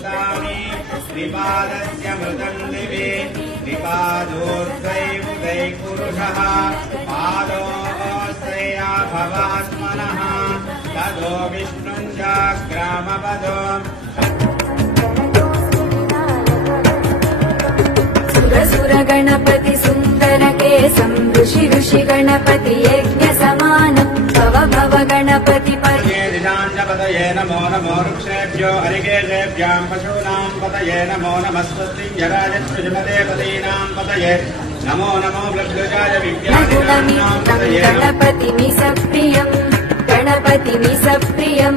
भूतानि त्रिपादस्य मृतं दिवि त्रिपादोर्ध्वैपुरुषः पादोश्रेया भवात्मनः तदो विष्णुञ्जाग्रामपदो सुर गणपति सुंदर केसं ऋषि ऋषि गणपति यज्ञ समानं भव भव गणपति पतये नमो नमो वृक्षेभ्यो हरिकेशेभ्यां पशूनां पतये नमो नमस्वस्ति जराजश्रुजमते पतीनां पतये नमो नमो वृद्धजाय विद्यानां पतये गणपतिमि सप्रियं गणपतिमि सप्रियं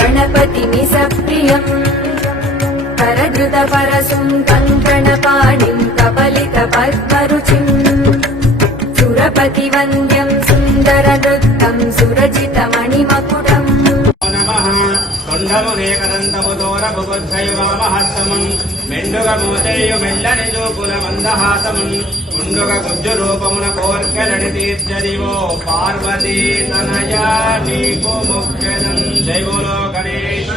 गणपतिमि सप्रियं करधृत परसुं कङ्कणपाणिं कपलित पद्मरुचिं सुरपति वन्द्यं सुन्दर नृत्तं सुरचित मणिमकुटम् नमः కొండమునేకదంతముదోరభుబుద్ధైవామహస్తమం మెండుగమోచేయు మెల్లని చూపుల మందహాసమం కుండుగ గుజ్జురూపమున కోర్కెలని తీర్చదివో పార్వతీ తనయా నీకు ముఖ్యదం జై బోలో గణేశ్